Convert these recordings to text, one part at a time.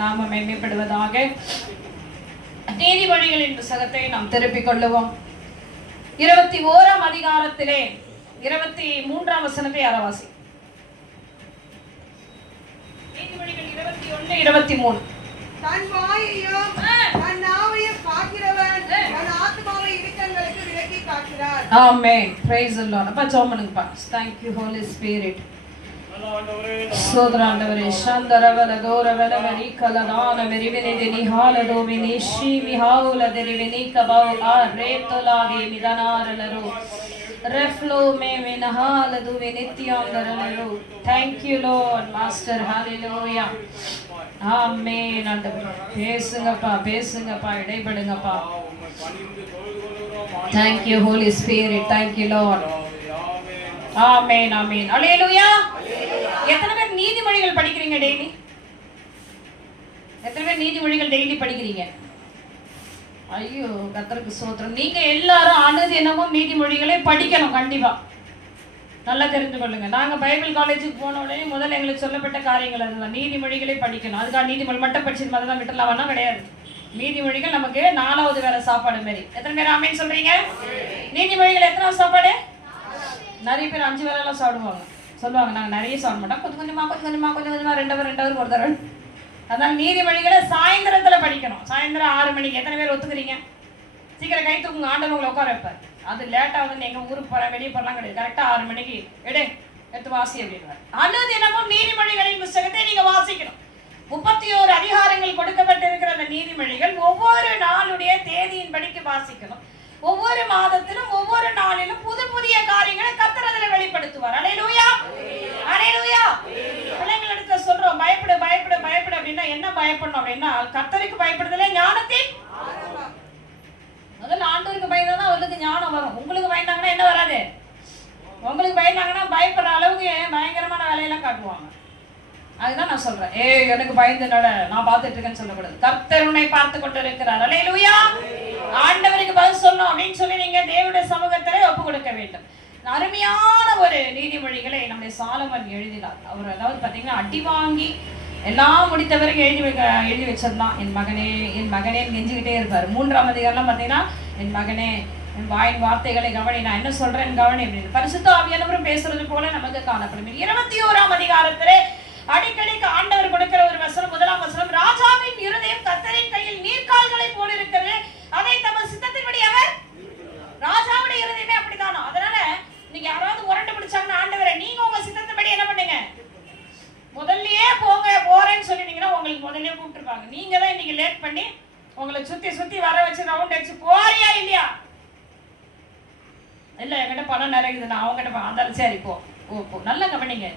நாம மேம்படுவதாக. நீதிமொழிகளின் புத்தகத்தை நாம் திருப்பிக் கொள்ளுவோம். 21ஆம் அதிகாரத்திலே 23ஆம் வசனத்தை அரவாசி. நீதிமொழிகள் 21:23. தன் வாயையும் தன் நாவையும் காக்கிறவன் தன் ஆத்துமாவை இடுக்கண்களுக்கு விலக்கி காக்கிறார். ஆமென். praise the Lord. அப்பா ஜெபம் பண்ணுங்கப்பா. thank you holy spirit. சோதராண்டவரே சந்தரவல தோரவல வரி கலதான மெரிவினி நிஹாலதோ வினிஷி மிஹாவுல தெரிவினி கபௌ ஆ ரேத்தோலாதி மிதனாரலரோ ரெஃப்லோ மே வினஹாலது வினித்யாந்தரலரோ. thank you lord master hallelujah. ஆமென். ஆண்டவரே பேசுங்கப்பா பேசுங்கப்பா இடைபடுங்கப்பா. thank you holy spirit. thank you lord. ஆமென் ஆமென் ஹalleluya. எத்தனை பேர் நீதிமொழிகள் படிக்கிறீங்க டெய்லி? எத்தனை பேர் நீதிமொழிகள் டெய்லி படிக்கிறீங்க? ஐயோ கர்த்தருக்கு ஸ்தோத்திரம். நீங்க எல்லாரும் அனுதினமும் நீதிமொழிகளை படிக்கணும். கண்டிப்பா நல்லா தெரிந்து கொள்ளுங்க. நாங்க பைபிள் காலேஜுக்கு போன உடனே முதல்ல எங்களுக்கு சொல்லப்பட்ட காரியங்கள் அதுதான், நீதிமொழிகளை படிக்கணும். அதுக்காக நீதிமொழி மட்டும் படிச்சது மாதிரி தான் விட்டுலாம்னா கிடையாது. நீதிமொழிகள் நமக்கு 4வது வேற சாப்பாடு மாதிரி. எத்தனை பேர் ஆமென் சொல்றீங்க? நீதிமொழிகள் எத்தனாவது சாப்பாடு? நிறைய பேர் 5 வேளைலாம் சாப்பிடுவாங்க. சொல்லுவாங்க நாங்கள் நிறைய சாப்பிட மாட்டோம், கொஞ்சம் கொஞ்சமாக 2 ஹவர் ஒரு தடவை. அதான் நீதிமொழிகளை சாயந்தரத்தில் படிக்கணும். சாயந்தரம் 6 மணிக்கு. எத்தனை பேர் ஒத்துக்கிறீங்க? சீக்கிரம் கை தூக்குங்க, ஆண்டவங்க உங்களை உட்கார வைப்பார். அது லேட்டாக வந்து எங்கள் ஊருக்கு போகிற வெளியே போகலாம் கிடையாது. கரெக்டாக 6 மணிக்கு எடுத்து வாசி அப்படின்வார். அனுதினமும் நீதிமொழிகளின் புத்தகத்தை நீங்கள் வாசிக்கணும். 31 அதிகாரங்கள் கொடுக்கப்பட்டிருக்கிற அந்த நீதிமொழிகள் ஒவ்வொரு நாளுடைய தேதியின் படிக்கு வாசிக்கணும். ஒவ்வொரு மாதத்திலும் ஒவ்வொரு நாளிலும் புது புதிய காரியங்களை கர்த்தர் அதில் வெளிப்படுத்துவார். அல்லேலூயா அல்லேலூயா. பிள்ளைங்களுக்கு சொல்றோம் பயப்படு பயப்படு பயப்படு அப்படின்னா என்ன பயப்படணும் அப்படின்னா, கர்த்தருக்கு பயப்படுதலே ஞானத்தின் முதல்ல ஆண்டவருக்கு பயந்தாதான் அவங்களுக்கு ஞானம் வரும். உங்களுக்கு பயந்தாங்கன்னா என்ன வராது? உங்களுக்கு பயந்தாங்கன்னா பயப்படுற அளவுக்கு பயங்கரமான வேலையெல்லாம் காட்டுவாங்க. அதுதான் நான் சொல்றேன், எனக்கு பயந்து நட, நான் பார்த்துட்டு இருக்கேன்னு சொல்லக்கூடாது. கர்த்தர் உன்னை பார்த்து கொண்டு இருக்கிறார். அல்லேலூயா. ஆண்டவருக்கு பதில் சொல்லணும் அப்படின்னு சொல்லி நீங்க தேவனுடைய சமூகத்திலே ஒப்பு கொடுக்க வேண்டும். அருமையான ஒரு நீதிமொழிகளை நம்முடைய சாலமன் எழுதினார். அவர் அதாவது பார்த்தீங்கன்னா அடி வாங்கி எல்லாம் முடித்த வரைக்கும் எழுதி வச்சதுதான். என் மகனே கெஞ்சிக்கிட்டே இருப்பார். 3ஆம் அதிகாரம் பார்த்தீங்கன்னா என் மகனே என் வாயின் வார்த்தைகளை கவனி, நான் என்ன சொல்றேன் கவனி அப்படின்னு பரிசுத்த ஆவியானவரும் பேசுறது போல நமக்கு காணப்படும். 21ஆம் அதிகாரத்திலே அடிக்கடிக்கு ஆண்டவர் கொடுக்கிற ஒரு வசனம், 1ஆம் வசனம், ராஜாவின் இருதயம் கர்த்தரின் கையில் நீர்க்கால்களை போல இருக்கிறது, அதை தமது சித்தத்தின்படி அவர். ராஜாவுடைய இருதயமே அப்படிதானோ. அதனால நீங்க யாராவது முரண்டு பிடிச்சாங்கன்னா ஆண்டவரே நீங்க உங்க சித்தத்தின்படி என்ன பண்ணுங்க, முதல்லயே போறேன்னு சொல்லிட்டீங்கன்னா உங்களுக்கு முதல்லயே கூப்பிட்டுருப்பாங்க. நீங்க தான் இன்னைக்கு லேட் பண்ணி உங்களை சுத்தி வர வச்சு ரவுண்ட் அடிச்சு போறியா இல்லையா? இல்ல என்கிட்ட பணம் நிறையுது, நான் அவங்ககிட்ட அந்த சரி போ நல்ல கவனிங்க.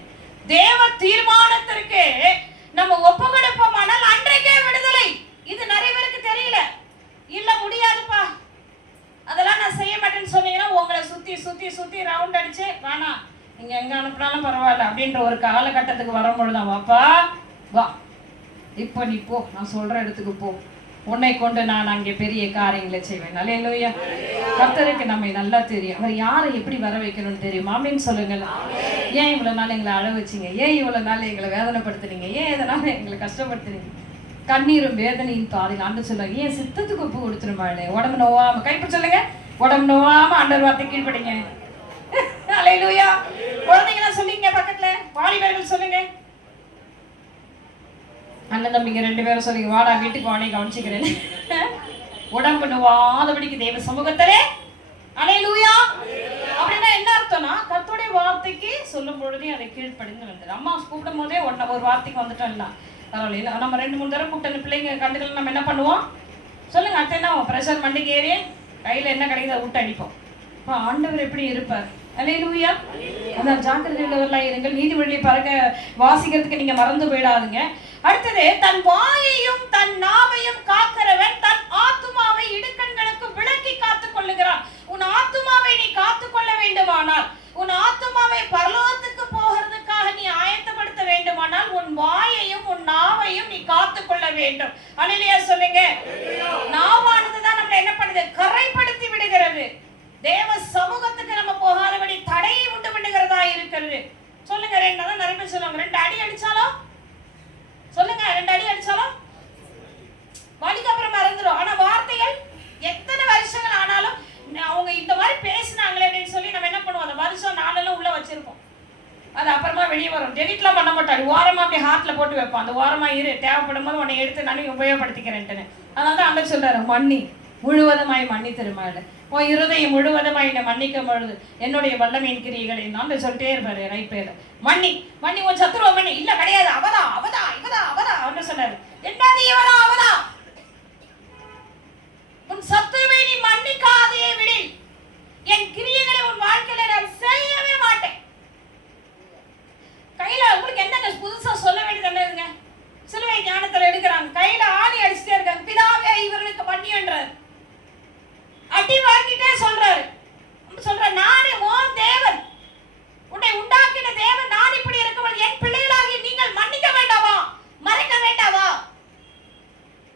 தேவ தீர்மானத்திற்கு நம்ம ஒப்பு கொடுப்போமானால் அன்றைக்கே விடுதலை. இது நிறைய பேருக்கு தெரியல. இல்ல முடியாதுப்பா அதெல்லாம் நான் செய்ய மாட்டேன்னு சொன்னீங்கன்னா உங்களை சுத்தி ரவுண்ட் அடிச்சு வேணாம் நீங்க எங்க அனுப்பினாலும் பரவாயில்ல அப்படின்ற ஒரு காலகட்டத்துக்கு வரும்பொழுதுதான் வாப்பா வா இப்போ நீ போ, நான் சொல்ற இடத்துக்கு போ, உன்னை கொண்டு நான் அங்கே பெரிய காரியங்களை செய்வேன். அல்லேலூயா. கர்த்தருக்கு நம்மை நல்லா தெரியும். அவர் யாரை எப்படி வர வைக்கணும்னு தெரியும். ஆமென் சொல்லுங்கள். ஏன் இவ்வளவு நாள் எங்களை அழ வச்சிங்க? ஏன் இவ்வளவு நாள் எங்களை வேதனைப்படுத்துனீங்க? ஏன் இதனால எங்களை கஷ்டப்படுத்துனீங்க? கண்ணீரும் வேதனையின் பாதையில் ஆண்டு சொல்லுவாங்க, ஏன் சித்தத்துக்கு ஒப்பு கொடுத்துருமாளே, உடம்பு நோவாம கைப்பிடி சொல்லுங்க, உடம்பு நோவாம ஆண்டவர் வார்த்தை கீழ்படிங்க. அல்லேலூயா. குழந்தைங்களாம் சொல்லிங்க, பக்கத்துல வாலிபர்கள் சொல்லுங்க, அண்ணன் தம்பிங்க 2 பேரும் சொல்லுங்க, வாடா வீட்டுக்கு வாடகை கவனிச்சுக்கிறேன். உடம்பு நோவாதபடிக்கு தேவ சமூகத்திலே. அல்லேலூயா. அப்படின்னா என்ன அர்த்தம்னா கர்த்தருடைய வார்த்தைக்கு சொல்லும் பொழுதே அதை கீழ்ப்படிந்து வந்தது. அம்மா கூப்பிடும் போதே ஒரு வார்த்தைக்கு வந்துட்டோம்ல பரவாயில்ல. நம்ம 2-3 தடவை கூப்பிட்டு பிள்ளைங்க கண்டுகள் நம்ம என்ன பண்ணுவோம் சொல்லுங்க? அடுத்த என்ன ப்ரெஷர் மண்டிக்கு ஏறி கையில என்ன கிடைக்குது விட்டு அடிப்போம். இப்போ ஆண்டவர் எப்படி இருப்பார்? அல்லேலூயா. அதான் ஜாக்கிரதை உள்ளவர்களாக இருங்கள். நீதிமொழியை வாசிக்கிறதுக்கு நீங்க மறந்து போயிடாதுங்க. அடுத்தது, தன் வாயையும் தன் நாவையும் காக்கிறவன் தன் ஆத்துமாவை இடுக்கண்களுக்கு விலக்கி காத்துக் கொள்ளுகிறான். உன் ஆத்துமாவை நீ காத்துக்கொள்ள வேண்டுமானால், உன் ஆத்துமாவை பரலோகத்துக்கு போகிறதுக்காக நீ ஆயத்தப்படுத்த வேண்டுமானால் உன் வாயையும் உன் நாவையும் நீ காத்துக்கொள்ள வேண்டும். அல்லேலூயா சொல்லுங்க. நாவானதுதான் நம்ம என்ன பண்ணுது? கரைப்படுத்தி விடுகிறது. தேவ சமூகத்துக்கு நம்ம போகாதபடி தடையை உண்டு பண்ணுகிறதா இருக்கிறது. சொல்லுங்க. 2 நிறைய பேர் சொல்லுவாங்க, 2 அடி அடிச்சாலும் சொல்லுங்க, 2 அடி அடிச்சாலும் ஓரத்துல போட்டு வைப்பான். அந்த ஓரமா இரு, தேவைப்படும் போது உன்னை எடுத்து நான் உபயோகப்படுத்திக்கிறேன்ட்டுன்னு. அதனால தான் ஆண்டவர் சொல்றாரு, மன்னி, முழுவதுமாய் மன்னி திருமாடு. உன் இருதயம் முழுவதுமாய் என்னை மன்னிக்கும் பொழுது என்னுடைய வல்லமையின் கிரியைகளை நான் சொல்லிட்டே இருப்பாரு ரைட் பேர். மன்னி மன்னி, உன் சத்துருவ மன்னி. இல்ல கிடையாது, அவதான் அவதான் இவதான் அவதான் அவன்னு சொன்னாரு. என்னது இவனா அவனா? உன் சத்துருவை நீ மன்னிக்காதே விடு, என் கிரியைகளை உன் வாழ்க்கையில நான் செய்யவே மாட்டேன். கையில உங்களுக்கு என்னங்க புதுசா சொல்ல வேண்டியது என்னதுங்க? சிலுவை ஞானத்துல எடுக்கிறாங்க, கையில ஆணி அடிச்சுட்டே இருக்காங்க, பிதாவே இவர்களுக்கு மன்னியன்றார். அடி வாங்கிட்டே சொல்றாரு, நானே உன் தேவன், உன்னை உண்டாக்கின தேவன், நான் இப்படி இருக்கவள், என் பிள்ளைகளாகி நீங்கள் மன்னிக்க வேண்டாவா, மறைக்க வேண்டாவா?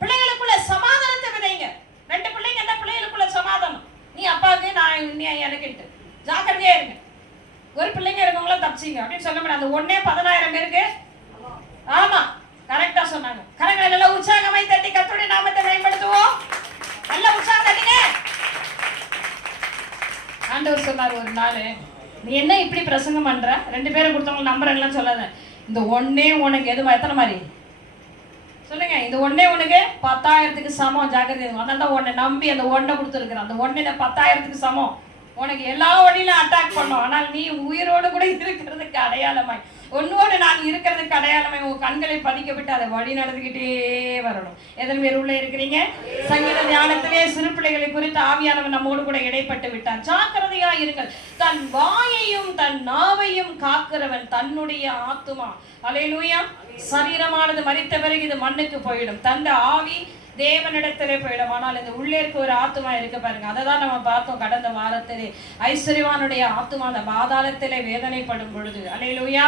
பிள்ளைகளுக்குள்ள சமாதானத்தை விதைங்க. 2 பிள்ளைங்க என்ன, பிள்ளைகளுக்குள்ள சமாதானம். நீ அப்பாவுக்கு, நான் நீ எனக்குட்டு ஜாக்கிரதையா இருங்க. ஒரு பிள்ளைங்க இருக்கவங்கள தப்பிச்சிங்க அப்படின்னு சொல்ல முடியாது. அந்த ஒன்னே 10,000 பேருக்கு. ஆமா, கரெக்டா சொன்னாங்க. கரங்களை நல்லா உற்சாகமாய் தட்டி கர்த்தருடைய நாமத்தை பயன்படுத்துவோம். நல்ல உற்சாகம் தட்டுங்க. ஆண்டவர் சொன்னார் ஒரு நாள், நீ என்ன இப்படி பிரசங்கம் பண்ற, 2 பேரை கொடுத்தவங்க நம்பர் எல்லாம் சொல்லாத, இந்த ஒன்னே உனக்கு எதுமா எத்தனை மாதிரி சொல்லுங்க, இந்த ஒன்னே உனக்கு 10,000க்கு சமம். ஜாக்கிரதை. அதனால தான் உன்னை நம்பி அந்த ஒன்றை கொடுத்துருக்குறேன். அந்த ஒன்னில 10,000க்கு சமம். உனக்கு எல்லா வழியிலும் அட்டாக் பண்ணும், ஆனால் நீ உயிரோடு கூட இருக்கிறதுக்கு அடையாளமாய், உன்னோடு நான் இருக்கிறதுக்கு அடையாளமாய் உன் கண்களை பதிக்கப்பட்டு அதை வழி நடந்துகிட்டே வரணும். எதன் பேர் உள்ள இருக்கிறீங்க? சங்கீத தியானத்திலே சிறு பிள்ளைகளை குறித்து ஆவியானவர் நம்மோடு கூட இடைப்பட்டு விட்டார். ஜாக்கிரதையா இருங்கள். தன் வாயையும் தன் நாவையும் காக்கிறவன் தன்னுடைய ஆத்துமா. அல்லேலூயா. சரீரமானது மரித்த பிறகு இது மண்ணுக்கு போயிடும், தந்த ஆவி தேவனிடத்திலே போயிடும். ஆனால் இந்த உள்ளே இருக்க ஒரு ஆத்துமா இருக்கு பாருங்க, அதை தான் நம்ம பார்த்தோம் கடந்த வாரத்திலே. ஐஸ்வர்யவானுடைய ஆத்துமா அந்த பாதாளத்திலே வேதனைப்படும் பொழுது, அல்லேலூயா,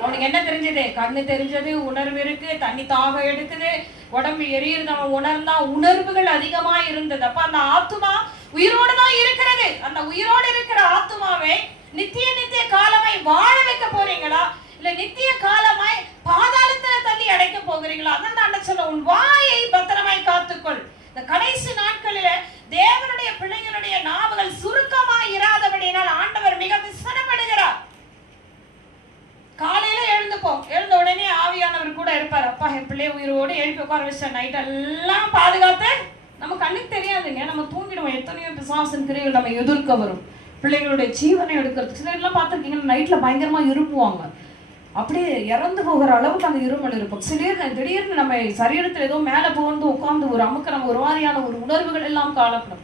அவனுக்கு என்ன தெரிஞ்சது? கண்ணு தெரிஞ்சது, உணர்வு இருக்கு, தண்ணி தாகம் எடுக்குது, உடம்பு எரியுது, அவன் உணர்ந்தான், உணர்வுகள் அதிகமா இருந்தது. அப்ப அந்த ஆத்துமா உயிரோடு தான் இருக்கிறது. அந்த உயிரோடு இருக்கிற ஆத்துமாவை நித்திய நித்திய காலமாய் வாழ வைக்க போறீங்களா, இல்ல நித்திய காலமாய் பாதாளத்துல தள்ளி அடைக்க போகிறீங்களா? அதான் சொல்ல, உன் வாயை பத்திரமாய் காத்துக்கொள். இந்த கடைசி நாட்களில தேவனுடைய பிள்ளைகளுடைய நாவுகள் சுருக்கமாய் இராதபடியினால் ஆண்டவர் மிக விசனப்படுகிறார். காலையில எழுந்துப்போம், எழுந்த உடனே ஆவியானவர் கூட இருப்பார். அப்பா என் பிள்ளை உயிரோடு எழுப்பி உட்கார வச்ச, நைட் எல்லாம் பாதுகாத்து. நம்ம கண்ணுக்கு தெரியாதுங்க, நம்ம தூங்கிடுவோம். எத்தனையோ பிசாசின் கிரியைகள் நம்ம எதிர்க்க வரும். பிள்ளைகளுடைய ஜீவனை எடுக்கிறது சிலர்லாம் பார்த்துருக்கீங்கன்னா நைட்ல பயங்கரமா இருப்புவாங்க, அப்படியே இறந்து போகிற அளவுக்கு அந்த இருமல் இருக்கும். திடீர்னு நம்ம சரீரத்தில் ஏதோ மேலே புகுந்து உட்கார்ந்து ஒரு அமுக்கிற ஒரு மாதிரியான ஒரு உணர்வுகள் எல்லாம் காணப்படும்.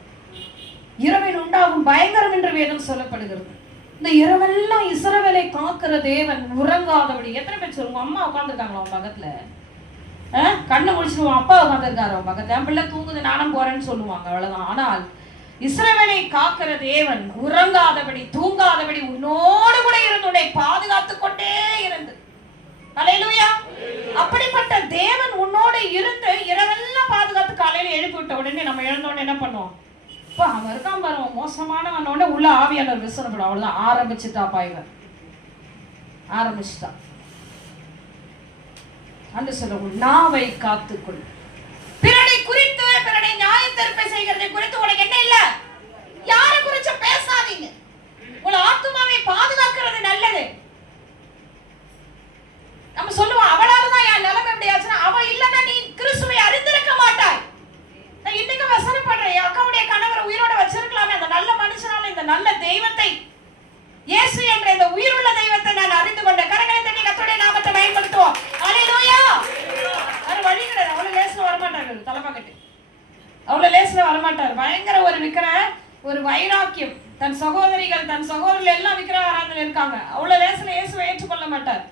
இரவில் உண்டாகும் பயங்கரம் என்று வேதம் சொல்லப்படுகிறது. இந்த இரவெல்லாம் இஸ்ரவேலை காக்கிற தேவன் உறங்காதபடி. எத்தனை பேர் சொல்லுங்க, அம்மா உட்காந்துருக்காங்களா உன் பக்கத்துல? கண்ணு முடிச்சுடுவோம், அப்பா உட்காந்துருக்காரு உன் பக்கத்துல, என் பிள்ளை தூங்குது நானும் போறேன்னு சொல்லுவாங்க, அவ்வளவுதான். ஆனால் இஸ்ரவேலை காக்கிற தேவன் உறங்காதபடி தூங்காதபடி உன்னோடு கூட இருந்து உன்னை பாதுகாத்து கொண்டே இருந்து. அல்லேலூயா. அப்படிப்பட்ட தேவன் உன்னோடு இருந்து இரவெல்லாம் பாதுகாத்து காலையில எழுப்பி விட்ட உடனே நம்ம எழுந்தோடனே என்ன பண்ணுவோம்? இப்போ அவன் இருக்கான் பாரு, மோசமானவனோட உள்ள ஆவியானவர் விசனப்படும். அவ்வளவுதான், ஆரம்பிச்சுட்டா பாய்வன், ஆரம்பிச்சுட்டா. அந்த சொல்ல, நாவை காத்துக்கொள். பிறனை குறித்து, பிறனை நியாயத்தீர்ப்பை செய்கிறதை குறித்து உனக்கு என்ன இல்ல, யாரை குறிச்சு பேசாதீங்க. உன் ஆத்துமாவை பாதுகாக்கிறது நல்லது. நம்ம சொல்லுவோம், அவளாலதான் என் நிலைமை எப்படி ஆச்சுன்னா, அவ இல்லன்னா நீ கிறிஸ்துவை அறிந்திருக்க மாட்டாய். நான் இன்னைக்கு வசனப்படுறேன், என் அக்காவுடைய கணவரை உயிரோட வச்சிருக்கலாமே, அந்த நல்ல மனுஷனால இந்த நல்ல தெய்வத்தை, இயேசு என்ற இந்த உயிருள்ள தெய்வத்தை நான் அறிந்து கொண்டேன். கரங்களை தட்டி கர்த்தருடைய நாமத்தை பயன்படுத்துவோம். அல்லேலூயா. அது வழி கிடையாது, அவ்வளவு லேஸ்ல வரமாட்டாரு, தலைப்பாக்கட்டு அவ்வளவு லேஸ்ல வரமாட்டாரு. பயங்கர ஒரு விக்கிர ஒரு வைராக்கியம். தன் சகோதரிகள் தன் சகோதரர்கள் எல்லாம் விக்கிர ஆராதனை இருக்காங்க, அவ்வளவு லேஸ்ல இயேசுவை ஏற்றுக்கொள்ள மாட்டார்.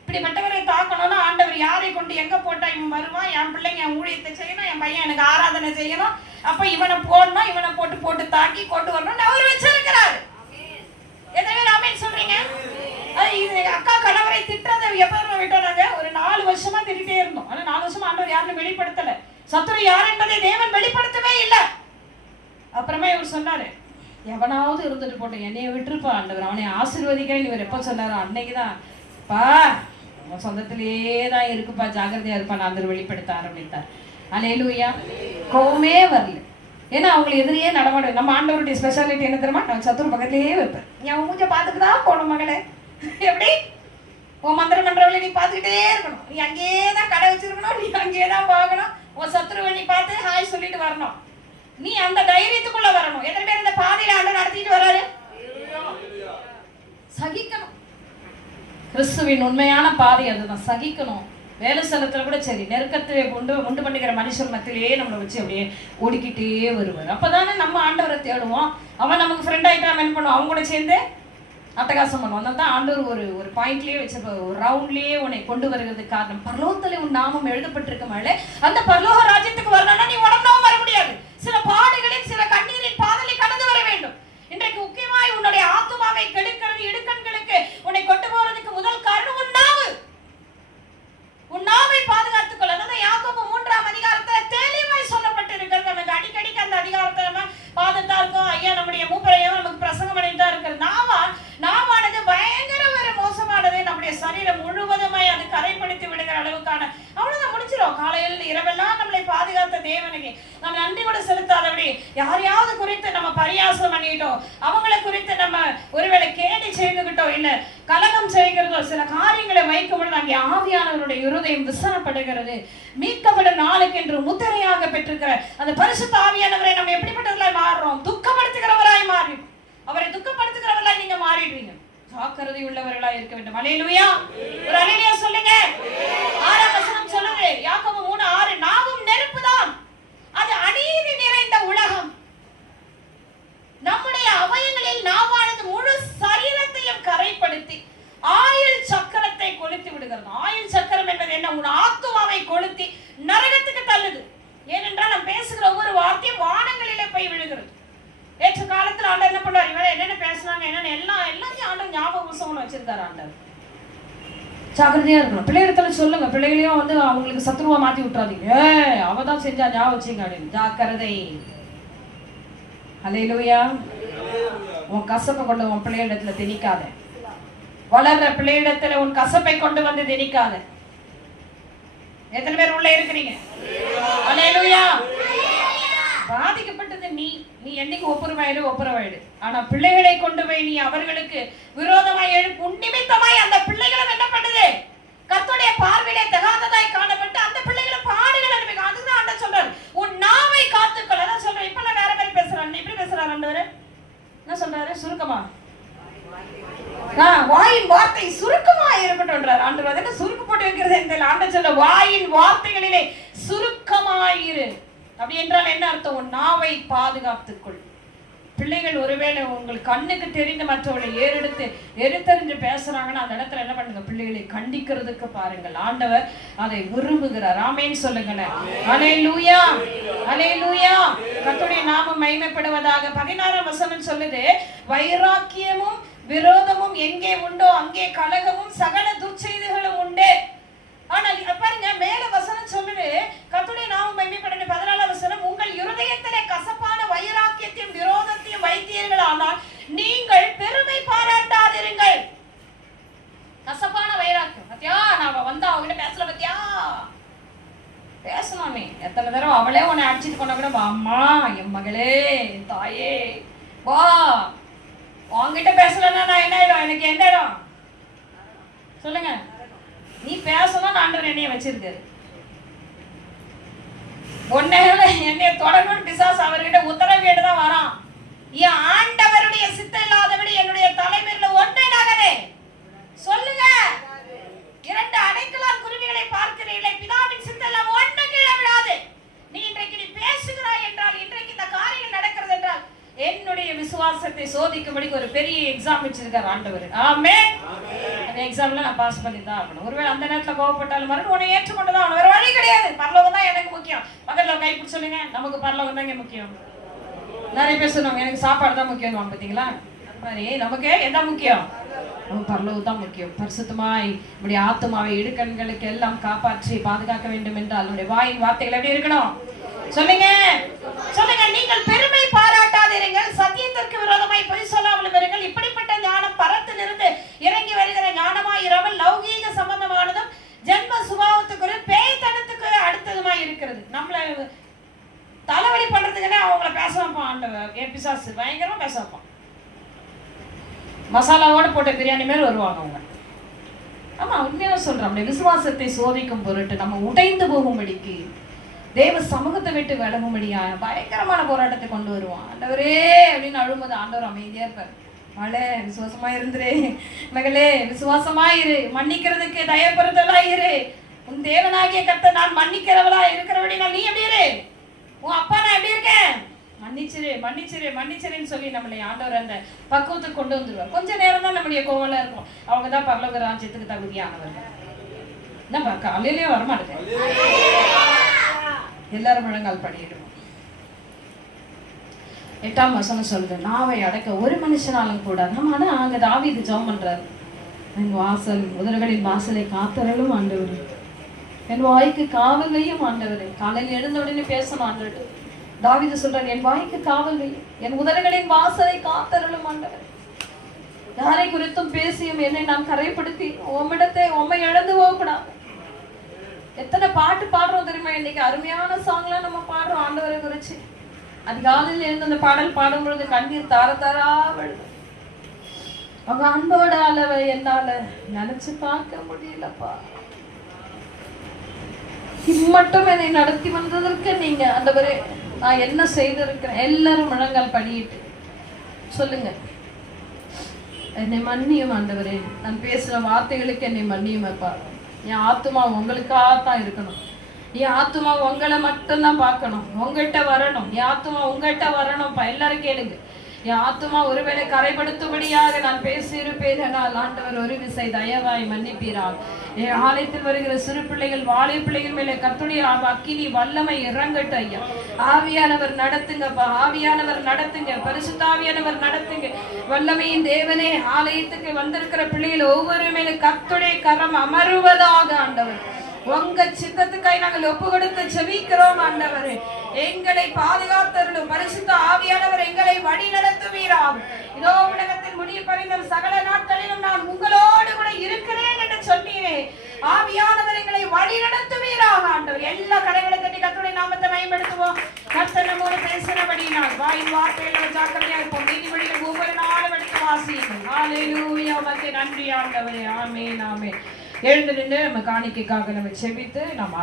இப்படிப்பட்டவரை தாக்கணும்னா ஆண்டவர் யாரை கொண்டு எங்க போட்டா இவன் வருவான், என் பிள்ளைங்க என் ஊழியத்தை செய்யணும், என் பையன் எனக்கு ஆராதனை செய்யணும், அப்ப இவனை போடணும், இவனை போட்டு போட்டு தாக்கி கொண்டு வரணும் அவர் வச்சிருக்கிறாரு. எத்தனை பேர் ஆமென் சொல்றீங்க? அக்கா கணவரை திட்டுறதை எப்ப விட்டோம்? ஒரு 4 வருஷமா திட்டே இருந்தோம். ஆனா 4 வருஷமா ஆண்டவர் யாருன்னு வெளிப்படுத்தல. சத்துரு யார் என்பதை தேவன் வெளிப்படுத்தவே இல்லை. அப்புறமா இவர் சொன்னாரு, எவனாவது இருந்துட்டு போட்டோம், என்னைய விட்டுருப்பா ஆண்டவர், அவனை ஆசீர்வதிக்கிறேன். இவர் எப்ப சொன்னாரோ அன்னைக்குதான், பா சொந்தத்திலேயே தான் இருக்குப்பா, ஜாகிரதையா இருப்பா, நான் அந்த வெளிப்படுத்த ஆரம்பித்தார். அல்லேலூயா. கோவமே வரல. ஏன்னா அவங்களை எதிரியே நடமாட. நம்ம ஆண்டவருடைய ஸ்பெஷாலிட்டி என்ன தெரியுமா? நான் சத்துரு பக்கத்திலேயே வைப்பேன். நீ அவன் மூஞ்ச பார்த்துட்டு தான் போகணும் மகளே. எப்படி உன் மந்திர மன்றவளை நீ பார்த்துக்கிட்டே இருக்கணும். நீ அங்கேயே தான் கடை வச்சிருக்கணும், நீ அங்கேயே தான் பார்க்கணும். உன் சத்துருவை நீ பார்த்து ஹாய் சொல்லிட்டு வரணும். நீ அந்த தைரியத்துக்குள்ள வரணும். எத்தனை பேர் இந்த பாதையில ஆண்டவர் நடத்திட்டு வராரு? சகிக்கணும். கிறிஸ்துவின் உண்மையான பாதை அதுதான், சகிக்கணும். வேலை ஸ்தலத்துல கூட சரி, நெருக்கத்தை உண்டு பண்ணுகிற மனுஷன் மத்தியிலேயே நம்மளை வச்சு அப்படியே ஓடிக்கிட்டே வருவார். அப்பதானே நம்ம ஆண்டவரை தேடுவோம். அவன் நமக்கு ஃப்ரெண்ட் ஆகிட்டா என்ன பண்ணுவோம், அவங்க கூட சேர்ந்து அட்டகாசம் பண்ணுவோம். அதனால தான் ஆண்டவர் ஒரு பாயிண்ட்லயே வச்சிருப்பார், ஒரு ரவுண்ட்லயே உன்னை கொண்டு வருகிறதுக்கு காரணம் பரலோகத்துல உன் நாமம் எழுதப்பட்டிருக்க மேலே அந்த பரலோக ராஜ்யத்துக்கு வரணும்னா நீ உடம்பும் வர முடியாது. சில பாடுகளில் சில கண்ணீரின் பாதலை கடந்து வர வேண்டும். இன்றைக்கு முக்கியமாய் உன்னுடைய ஆத்துமாவை கெடுக்கிறது இடுக்கண்களுக்கு உன்னை கொண்டு போறதுக்கு முதல் காரணம் உன் நாவு. உன் நாவை பாதுகாத்துக் கொள்ள. அதாவது யாக்கோபு 3ஆம் அதிகாரத்துல தெளிவாய் சொல்லப்பட்டிருக்கிறது. நமக்கு அடிக்கடிக்கு அந்த அதிகாரத்தை நம்ம பாதுகாத்தா இருக்கோம். ஐயா நம்முடைய மூப்பரையும் நமக்கு பிரசங்கம் பண்ணிட்டு இருக்கிறது. நாவானது பயங்கர ஒரு மோசமானது. நம்முடைய சரீரம் முழுவதுமாய் அது கரைப்படுத்தி விடுகிற அளவுக்கான அவ்வளவுதான் முடிச்சிடும். காலையில் இரவெல்லாம் நம்மளை பாதுகாத்த தேவனுக்கு நம்ம நன்றி கூட செலுத்தாதபடி யாரையாவது குறித்து நம்ம பரியாசம் பண்ணிட்டோம், அவங்களை குறித்து நம்ம ஒருவேளை கேலி செய்துகிட்டோம், இல்ல கலகம் செய்கிறதோ, சில காரியங்களை வைக்கும் பொழுது அங்கே ஆவியானவருடைய இருதயம் விசாரப்படுகிறது. மீட்கப்படும் நாளுக்கு என்று முத்திரையாக பெற்றிருக்கிற அந்த பரிசுத்த ஆவியானவரை நம்ம எப்படிப்பட்டவர்களாய் மாறுறோம்? துக்கப்படுத்துகிறவராய் மாறி, அவரை துக்கப்படுத்துகிறவர்களாய் நீங்க மாறிடுவீங்க. ஜாக்கிரதை உள்ளவர்களாய் இருக்க வேண்டும். அல்லேலூயா. ஒரு அல்லேலூயா சொல்லுங்க. 6ஆம் வசனம் சொல்லுது, யாக்கோபு 3:6, நாவும் நெருப்புதான், அது அநீதி நிறைந்த உலகம். நம்முடைய அவயங்களில் நாவானது முழு சரீரத்தையும் கரைப்படுத்தி ஆயுள் சக்கரத்தை கொளுத்தி விடுகிறது. ஆயுள் சக்கரம் என்பது என்ன? உன் ஆத்துமாவை கொளுத்தி நரகத்துக்கு தள்ளுது. ஏனென்றால் நாம் பேசுகிற ஒவ்வொரு வார்த்தையும் வானங்களிலே போய் விழுகிறது. ஏற்ற காலத்துல ஆண்டவர் என்ன பண்ணுவார், இவரை என்னென்ன பேசுனாங்க என்னன்னு எல்லாத்தையும் ஆண்டவர் ஞாபகம் வச்சிருக்காரு. ஆண்டவர் ஜாக்கிரதையா இருக்கணும். பிள்ளைகிடத்துல சொல்லுங்க, பிள்ளைகளையும் அவங்களுக்கு சத்துருவா மாத்தி விட்டுறாதீங்க. அவதான் செஞ்சா ஞாபகம் வச்சுங்க அப்படின்னு. ஜாக்கிரதை. அல்லேலூயா. உன் கசப்பை கொண்டு உன் பிள்ளைகளிடத்துல திணிக்காத. வளர்ற பிள்ளையிடத்துல உன் கசப்பை கொண்டு வந்து திணிக்காத. எத்தனை பேர் உள்ள இருக்கிறீங்க? அல்லேலூயா. பாதிக்கப்பட்டது நீ என்னைக்கு ஒப்புரவாயிடு. ஆனா பிள்ளைகளை கொண்டு போய் நீ அவர்களுக்கு விரோதமாய் உன் நிமித்தமாய் அந்த பிள்ளைகளும் என்ன பண்ணுது? கர்த்தருடைய பார்வையிலே தகாததாய் காணப்பட்டு அந்த பிள்ளைகளும் பாடுகள் அனுபவிக்கும். அதுதான் ஆண்டவர் சொல்றாரு, உன் நாவை காத்துக்கொள்ள. அதான் சொல்றேன். இப்ப நான் வேற மாதிரி பேசுறேன். எப்படி பேசுறாரு ஆண்டவர்? என்ன சொல்றாரு? சுருக்கமா வாயின் வார்த்தை சுருக்கமா இருக்கட்டும் ஆண்டவர். என்ன சுருக்கு போட்டு வைக்கிறது தெரியல. ஆண்டவர் சொல்ற வாயின் வார்த்தைகளிலே சுருக்கமாயிரு. அப்படி என்றால் என்ன அர்த்தம்? உன் நாவை பாதுகாத்துக்கொள். பிள்ளைகள் ஒருவேளை உங்கள் கண்ணுக்கு தெரிந்து மற்றவர்களை எடுத்தறிஞ்சு பேசுறாங்கன்னா அந்த இடத்துல என்ன பண்ணுங்க? பிள்ளைகளை கண்டிக்கிறதுக்கு பாருங்கள். ஆண்டவர் அதை விரும்புகிறார். ஆமென் சொல்லுங்களேன். அல்லேலூயா. அல்லேலூயா. கர்த்தருடைய நாமம் மகிமைப்படுவதாக. 16ஆம் வசனம் சொல்லுது, வைராக்கியமும் விரோதமும் எங்கே உண்டோ அங்கே கலகமும் சகல துர்ச்செய்திகளும் உண்டு. ஆனா பாருங்க, மேல வசனம் சொல்லுது, கர்த்தருடைய நாமம் மகிமைப்படணும். 14ஆம் வசனம், உங்கள் இருதயத்திலே கசப்பான வைராக்கியத்தையும் விரோதத்தையும் வைத்தீர்கள், ஆனால் நீங்கள் பெருமை பாராட்டாதிருங்கள். கசப்பான வைராக்கியம். பத்தியா நான் வந்தா அவங்கிட்ட பேசல, பத்தியா பேசலாமே. எத்தனை தடவை அவளே உன்னை அடிச்சுட்டு கொண்ட கூட, அம்மா என் மகளே என் தாயே வா, உங்ககிட்ட பேசலன்னா நான் என்ன இடம்? எனக்கு எந்த இடம் சொல்லுங்க? நீ பேசணும். ஆண்டவர் என்னைய வச்சிருக்காரு. என்னைய தொடரணும் பிசாசு அவர்கிட்ட உத்தரவு கேட்டுதான் வரான். என் ஆண்டவருடைய சித்தம் இல்லாதபடி என்னுடைய தலைமையில ஒன்றை நகரே சொல்லுங்க. 2 அடைக்கலான் குருவிகளை பார்க்கிறீர்களே, பிதாவின் சித்தம் இல்லாம ஒன்றை கீழே விடாது. நீ இன்றைக்கு நீ பேசுகிறாய் என்றால், இன்றைக்கு இந்த காரியங்கள் நடக்கிறது என்றால், என்னுடைய விசுவாசத்தை சோதிக்கும்படி ஒரு பெரிய எக்ஸாம் வச்சிருக்காரு ஆண்டவர். ஆமென். அந்த எக்ஸாம்ல நான் பாஸ் பண்ணி தான் ஆகணும். ஒருவேளை அந்த நேரத்துல கோவப்பட்டாலும் மறுபடியும் உன்னை ஏற்றுக்கொண்டு தான் ஆகணும். வேற வழி கிடையாது. பரலோகம் தான் எனக்கு முக்கியம். பக்கத்துல கைப்பிடி சொல்லுங்க, நமக்கு பரலோகம் தான் முக்கியம். நிறைய பேர் சொல்லுவாங்க, எனக்கு சாப்பாடு தான் முக்கியம். பாத்தீங்களா? அது மாதிரி நமக்கு எதா முக்கியம்? நமக்கு பரலோகம் தான் முக்கியம். பரிசுத்தமாய் இப்படி ஆத்துமாவை இடுக்கண்களுக்கு எல்லாம் காப்பாற்றி பாதுகாக்க வேண்டும் என்றால் நம்முடைய வாயின் வார்த்தைகள் எப்படி இருக்கணும்? சொல்லுங்க சொல்லுங்க. நீங்கள் பெருமை பாராட்டாதிருங்கள், சத்தியத்திற்கு விரோதமாய் பொய் சொல்லாமல் இருங்கள். இப்படிப்பட்ட ஞானம் பரத்திலிருந்து இறங்கி வருகிற ஞானமாய் இராமல் லௌகீக சம்பந்தமானதும் ஜென்ம சுபாவத்துக்கு பேய்த்தனத்துக்கு அடுத்ததுமாய் இருக்கிறது. நம்மள தலைவலி பண்றதுக்குன்னே அவங்கள பேச வைப்பான் ஆண்டவர். என் பிசாசு பயங்கரமா பேச வைப்பான். மசாலாவோட போட்ட பிரியாணி மேல வருவாங்க அவங்க. ஆமா, உண்மையா சொல்றோம். நம்முடைய விசுவாசத்தை சோதிக்கும் பொருட்டு நம்ம உடைந்து போகும்படிக்கு தேவ சமூகத்தை விட்டு விலகும்படியா பயங்கரமான போராட்டத்தை கொண்டு வருவான். ஆண்டவரே அப்படின்னு அழும்போது ஆண்டவர் அமைதியா இருப்பார். மகளே விசுவாசமா இருந்துரு, மகளே விசுவாசமா இரு, மன்னிக்கிறதுக்கு தயப்படுறதா இரு. உன் தேவனாகிய கர்த்தர் நான் மன்னிக்கிறவளா இருக்கிறபடி நீ எப்படி இரு, உன் அப்பா நான் எப்படி இருக்கேன், மன்னிச்சிரு மன்னிச்சிரு மன்னிச்சிருன்னு சொல்லி நம்மளை ஆண்டவர் அந்த பக்குவத்துக்கு கொண்டு வந்துருவார். கொஞ்ச நேரம் தான் நம்முடைய கோவலா இருக்கும். அவங்க தான் பரலோக ராஜ்யத்துக்கு தகுதியானவர்கள். என்னப்பா காலையிலேயே வரமாட்டேன், எல்லாரும் முழங்கால் படியிடுவோம். 8ஆம் வசனம் சொல்லுது, நாவை அடக்க ஒரு மனுஷனாலும் கூடாது. ஆனா அங்க தாவீது ஜெபம் பண்றாரு. என் வாசல் உதடுகளின் வாசலை காத்தரலும் ஆண்டவரே, என் வாய்க்கு காவல் வையும் ஆண்டவரே. காலையில் எழுந்த உடனே பேசணும் ஆண்டவரே. தாவீது சொல்றாரு, என் வாய்க்கு காவல் வையும், என் உதடுகளின் வாசலை காத்தரலும் ஆண்டவரே. யாரை குறித்தும் பேசியும் என்னை நான் கரைப்படுத்தி உம்மை இழந்து போகக்கூடாது. எத்தனை பாட்டு பாடுறோம் தெரியுமா? இன்னைக்கு அருமையான சாங்லாம் நம்ம பாடுறோம் ஆண்டவரை குறிச்சு. அதிகாலையில் எழுந்து அந்த பாடல் பாடும் பொழுது கண்ணீர் தார தாரா விழுது. அவங்க அன்போட அளவை என்னால நினைச்சு பார்க்க முடியலப்பா. இம்மட்டும் என்னை நடத்தி வந்ததற்கு நீங்க ஆண்டவரே நான் என்ன செய்திருக்கிறேன். எல்லாரும் முழங்கால் படியிட்டு சொல்லுங்க, என்னை மன்னியும் ஆண்டவரே, நான் பேசுற வார்த்தைகளுக்கு என்னை மன்னியும் அப்பா. என் ஆத்துமா உங்களுக்காகத்தான் இருக்கணும். என் ஆத்துமா உங்களை மட்டும்தான் பார்க்கணும், உங்கள்கிட்ட வரணும். என் ஆத்துமா உங்கள்கிட்ட வரணும்ப்பா. எல்லாரும் கேளுங்க. என் ஆத்துமா ஒருவேளை கரைப்படுத்தும்படியாக நான் பேசியிருப்பேனால் ஆண்டவர் ஒரு விசை தயவாய் மன்னிப்பீரால். என் ஆலயத்தில் வருகிற சிறு பிள்ளைகள் வாழை பிள்ளைகள் மேலே கர்த்தருடைய அக்கினி வல்லமை இறங்கட்டும் ஐயா. ஆவியானவர் நடத்துங்கப்பா, ஆவியானவர் நடத்துங்க, பரிசுத்த ஆவியானவர் நடத்துங்க. வல்லமையின் தேவனே, ஆலயத்துக்கு வந்திருக்கிற பிள்ளைகள் ஒவ்வொரு மேலே கர்த்தருடைய கரம் அமருவதாக ஆண்டவர். உங்க சித்தத்துக்காய் நாங்கள் ஒப்பு கொடுத்து செபிக்கிறோம் ஆண்டவரே. எங்களை பாதுகாத்தருளும் பரிசுத்த ஆவியானவர் எங்களை வழி நடத்துவீராம். இதோ உலகத்தின் முடிய பறிந்த சகல நாட்களிலும் நான் உங்களோடு கூட இருக்கிறேன் என்று சொன்னீரே. ஆவியானவர் எங்களை வழி நடத்துவீராக ஆண்டவர். எல்லா கடைகளை தட்டி கர்த்தருடைய நாமத்தை மகிமைப்படுத்துவோம். கர்த்தர் நம்மோடு பேசினபடியினால் வாயின் வார்த்தையில் ஜாக்கிரதையா இருப்போம். நீதிபதிகள் ஒவ்வொரு நாளும் எடுத்து வாசியுங்கள். ஹல்லேலூயா, உமக்கு நன்றி ஆண்டவரே. ஆமென் ஆமென். எழுந்து நின்று நம்ம காணிக்கைக்காக நம்ம செபித்து நம்ம